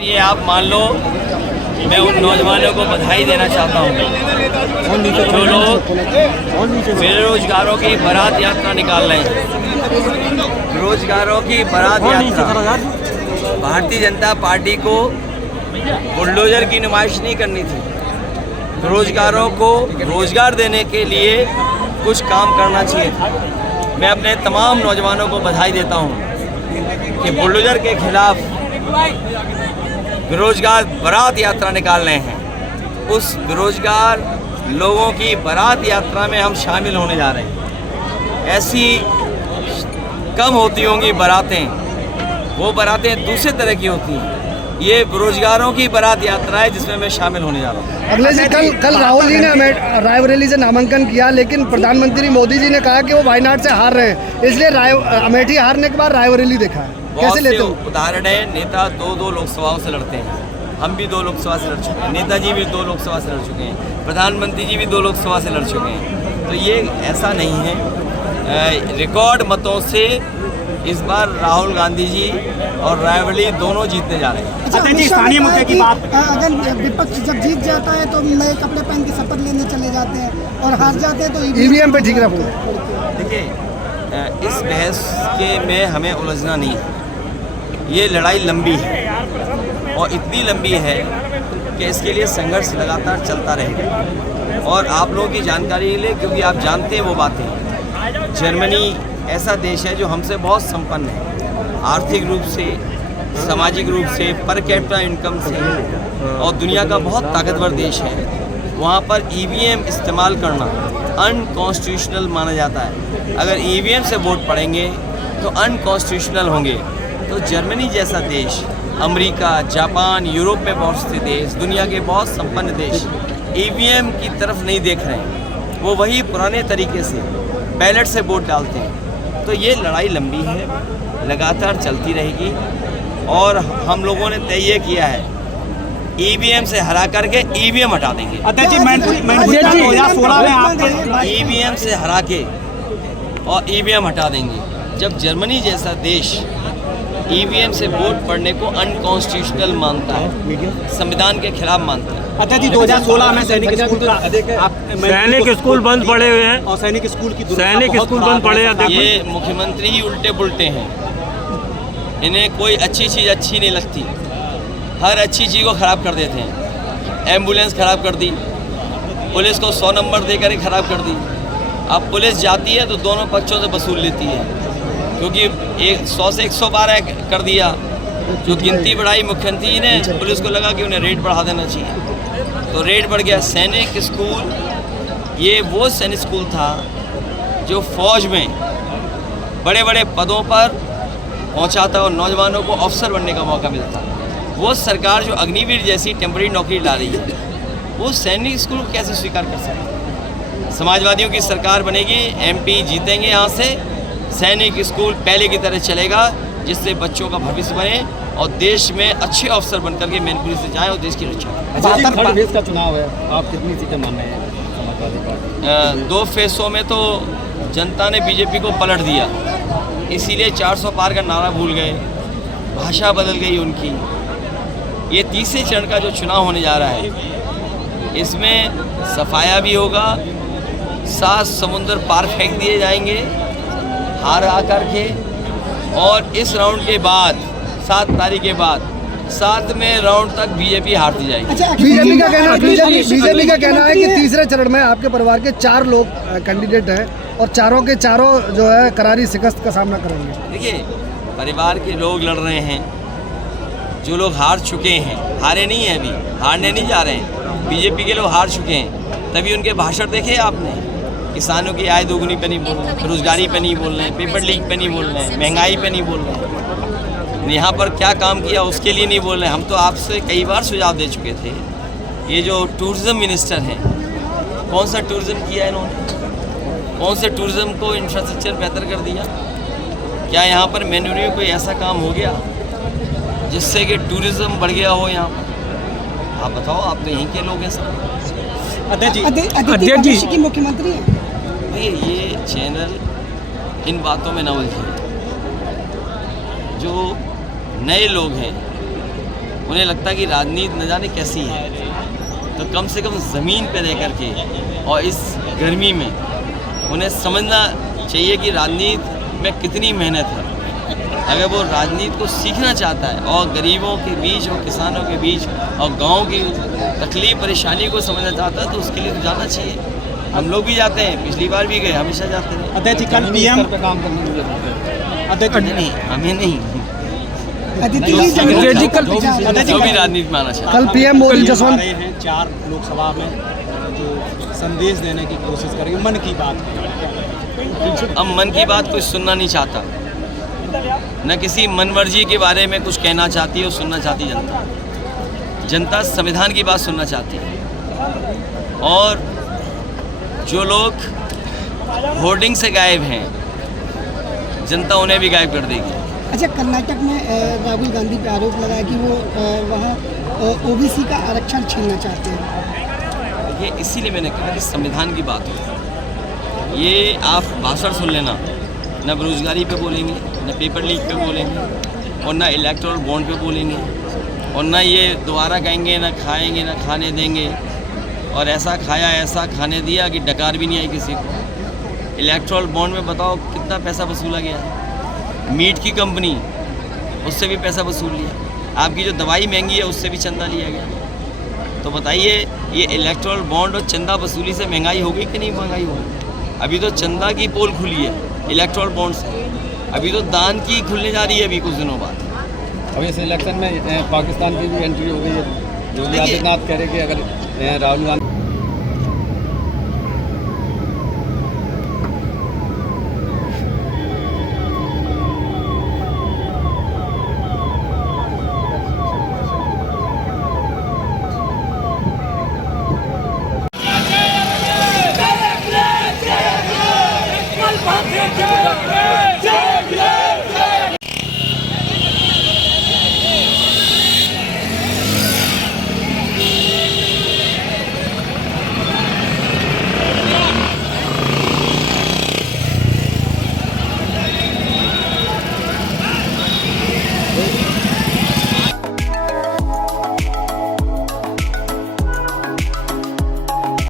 ये आप मान लो, मैं उन नौजवानों को बधाई देना चाहता हूँ जो लोग बेरोजगारों की बारात यात्रा निकाल रहे हैं। बेरोजगारों की बारात यात्रा, भारतीय जनता पार्टी को बुलडोजर की नुमाइश नहीं करनी थी। बेरोजगारों को रोजगार देने के लिए कुछ काम करना चाहिए था। मैं अपने तमाम नौजवानों को बधाई देता हूँ कि बुलडोजर के खिलाफ बेरोजगार बारात यात्रा निकाल रहे हैं। उस बेरोजगार लोगों की बारात यात्रा में हम शामिल होने जा रहे हैं। ऐसी कम होती होंगी बारातें, वो बारातें दूसरे तरह की होती हैं। ये बेरोजगारों की बारात यात्रा है जिसमें मैं शामिल होने जा रहा हूँ। अगले जी कल राहुल जी ने रायबरेली से नामांकन किया, लेकिन प्रधानमंत्री मोदी जी ने कहा कि वो वायनाड से हार रहे हैं, इसलिए अमेठी हारने के बाद रायबरेली देखा है। कैसे लेते हो? उदाहरण है, नेता दो लोकसभाओं से लड़ते हैं। हम भी 2 लोकसभा से लड़ चुके हैं, नेताजी भी 2 लोकसभा से लड़ चुके हैं, प्रधानमंत्री जी भी 2 लोकसभा से लड़ चुके हैं। तो ये ऐसा नहीं है। रिकॉर्ड मतों से इस बार राहुल गांधी जी और रायबरेली दोनों जीतने जा रहे हैं। अच्छा जी, स्थानीय मुद्दे की बात, अगर विपक्ष जब जीत जाता है तो नए कपड़े पहन के शपथ लेने चले जाते हैं और हार जाते हैं तो ईवीएम पे ठीक रखो। देखिए, इस बहस के में हमें उलझना नहीं है। ये लड़ाई लंबी है और इतनी लंबी है कि इसके लिए संघर्ष लगातार चलता रहेगा। और आप लोगों की जानकारी के लिए, क्योंकि आप जानते हैं वो बातें, जर्मनी ऐसा देश है जो हमसे बहुत संपन्न है, आर्थिक रूप से, सामाजिक रूप से, पर कैपिटा इनकम से, और दुनिया का बहुत ताकतवर देश है। वहाँ पर ईवीएम इस्तेमाल करना अनकॉन्स्टिट्यूशनल माना जाता है। अगर ईवीएम से वोट पड़ेंगे तो अनकॉन्स्टिट्यूशनल होंगे। तो जर्मनी जैसा देश, अमेरिका, जापान, यूरोप में बहुत से देश, दुनिया के बहुत संपन्न देश ईवीएम की तरफ नहीं देख रहे हैं। वो वही पुराने तरीके से बैलेट से वोट डालते हैं। तो ये लड़ाई लंबी है, लगातार चलती रहेगी। और हम लोगों ने तय ये किया है, ईवीएम से हरा करके ईवीएम हटा देंगे। अध्यक्ष जी, 2016 में आपके ईवीएम से हरा के और ईवीएम हटा देंगे। जब जर्मनी जैसा देश ईवीएम से वोट पड़ने को अनकॉन्स्टिट्यूशनल मानता है, संविधान के खिलाफ मानता है। अध्यक्ष जी, 2016 में सैनिक स्कूल बंद पड़े हुए हैं, और सैनिक स्कूल बंद पड़े हैं। ये मुख्यमंत्री ही उल्टे पुल्टे हैं। इन्हें कोई अच्छी चीज़ अच्छी नहीं लगती, हर अच्छी चीज़ को ख़राब कर देते हैं। एम्बुलेंस ख़राब कर दी, पुलिस को 100 नंबर देकर ही ख़राब कर दी। अब पुलिस जाती है तो दोनों पक्षों से वसूल लेती है, क्योंकि 100 से 112 कर दिया। जो गिनती बढ़ाई मुख्यमंत्री ने, पुलिस को लगा कि उन्हें रेट बढ़ा देना चाहिए, तो रेट बढ़ गया। सैनिक स्कूल, ये वो सैनिक स्कूल था जो फौज में बड़े बड़े पदों पर पहुंचाता और नौजवानों को अफसर बनने का मौका मिलता। वो सरकार जो अग्निवीर जैसी टेम्पररी नौकरी ला रही है, वो सैनिक स्कूल को कैसे स्वीकार कर सकती है? समाजवादियों की सरकार बनेगी, MP जीतेंगे यहाँ से, सैनिक स्कूल पहले की तरह चलेगा, जिससे बच्चों का भविष्य बने और देश में अच्छे अफसर बनकर के मैनपुरी से जाएं और देश की रक्षा करें। 72 फेज का चुनाव है, आप कितनी सीटें मान रहे हैं समाजवादी पार्टी? 2 फेसों में तो जनता ने बीजेपी को पलट दिया, इसीलिए 400 पार का नारा भूल गए, भाषा बदल गई उनकी। ये तीसरे चरण का जो चुनाव होने जा रहा है, इसमें सफाया भी होगा, 7 समुंदर पार फेंक दिए जाएंगे हार आकर के। और इस राउंड के बाद, 7 तारीख के बाद, 7वें राउंड तक बीजेपी हारती जाएगी। बीजेपी का कहना है कि तीसरे चरण में आपके परिवार के 4 लोग कैंडिडेट हैं और चारों के चारों जो है करारी शिकस्त का सामना करेंगे। देखिए, परिवार के लोग लड़ रहे हैं, जो लोग हार चुके हैं, हारे नहीं हैं अभी, हारने नहीं जा रहे हैं। बीजेपी के लोग हार चुके हैं, तभी उनके भाषण देखे आपने। किसानों की आय दोगुनी पे नहीं बोल रहे हैं, बेरोजगारी पे नहीं बोल रहे हैं, पेपर लीक पे नहीं बोल रहे हैं, महंगाई पे नहीं बोल रहे हैं, यहाँ पर क्या काम किया उसके लिए नहीं बोल रहे हैं। हम तो आपसे कई बार सुझाव दे चुके थे। ये जो टूरिज़्म मिनिस्टर हैं, कौन सा टूरिज़्म किया इन्होंने? कौन से टूरिज़्म को इंफ्रास्ट्रक्चर बेहतर कर दिया? क्या यहाँ पर मैनपुरी में कोई ऐसा काम हो गया जिससे कि टूरिज़्म बढ़ गया हो यहाँ पर? आप बताओ, आप तो यहीं के लोग हैं सब। अध्यक्ष जी की मुख्यमंत्री है। ये चैनल इन बातों में न उलझे। जो नए लोग हैं उन्हें लगता है कि राजनीति न जाने कैसी है। तो कम से कम ज़मीन पे रह कर के और इस गर्मी में उन्हें समझना चाहिए कि राजनीति में कितनी मेहनत है। अगर वो राजनीति को सीखना चाहता है और गरीबों के बीच और किसानों के बीच और गांव की तकलीफ परेशानी को समझना चाहता है तो उसके लिए तो जाना चाहिए। हम लोग भी जाते हैं, पिछली बार भी गए, हमेशा जाते रहे। अध्यक्ष जी, कल पीएम पे काम करने की जरूरत है। अध्यक्ष जी, नहीं, हमें नहीं, अदिति जो जी जो भी राजनीति में आना चाहता कल पीएम मोदी जसवंत रहे हैं 4 लोकसभा में जो संदेश देने की कोशिश करेंगे, मन की बात है। अब मन की बात कोई सुनना नहीं चाहता, न किसी मनमर्जी के बारे में कुछ कहना चाहती है और सुनना चाहती जनता। जनता संविधान की बात सुनना चाहती है। और जो लोग होर्डिंग से गायब हैं, जनता उन्हें भी गायब कर देगी। अच्छा, कर्नाटक में राहुल गांधी पे आरोप लगाया कि वो वहाँ ओबीसी का आरक्षण छीनना चाहते हैं। ये इसीलिए मैंने कहा कि संविधान की बात हो। ये आप भाषण सुन लेना, न बेरोजगारी पे बोलेंगे, न पेपर लीक पे बोलेंगे, और न इलेक्टोरल बॉन्ड पे बोलेंगे, और न ये दोबारा कहेंगे न खाएंगे न खाने देंगे, और ऐसा खाया ऐसा खाने दिया कि डकार भी नहीं आई किसी को। इलेक्टोरल बॉन्ड में बताओ कितना पैसा वसूला गया है। मीट की कंपनी, उससे भी पैसा वसूल लिया। आपकी जो दवाई महंगी है उससे भी चंदा लिया गया। तो बताइए, ये इलेक्टोरल बॉन्ड और चंदा वसूली से महंगाई होगी कि नहीं महंगाई होगी? अभी तो चंदा की पोल खुली है इलेक्टोरल बॉन्ड से, अभी तो दान की खुलने जा रही है अभी कुछ दिनों बाद। अब इस इलेक्शन में पाकिस्तान की भी एंट्री हो गई है। योगी आदित्यनाथ कह रहे कि अगर राहुल गांधी Jai